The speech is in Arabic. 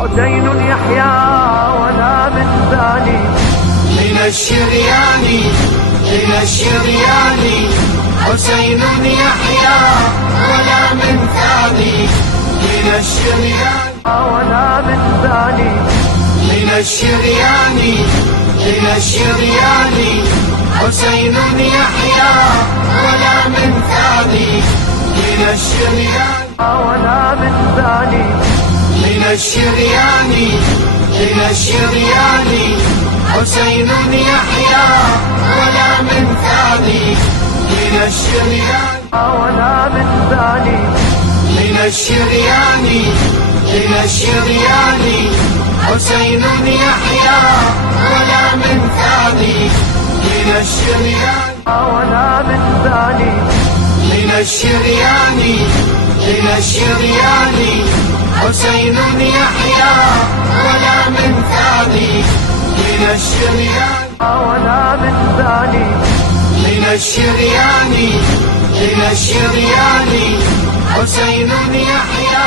حسين يحيى ولا من ثاني من الشريان، من الشريان. حسين يحيى ولا من ثاني، من الشريان ولا من ثاني. من الشريان، من الشريان. حسين يحيى ولا من ثاني، من الشريان ولا من ثاني. من الشريان، من الشريان. حسين يحيى ولا من ثاني، من الشريان ولا من ثاني. من الشريان، من الشريان. حسين يحيى ولا من ثاني، من الشريان ولا من ثاني. من الشريان، من الشريان. حسين يحيى ولا من ثاني، من الشريان ولا من ثاني. من الشريان، من الشريان. حسين يحيى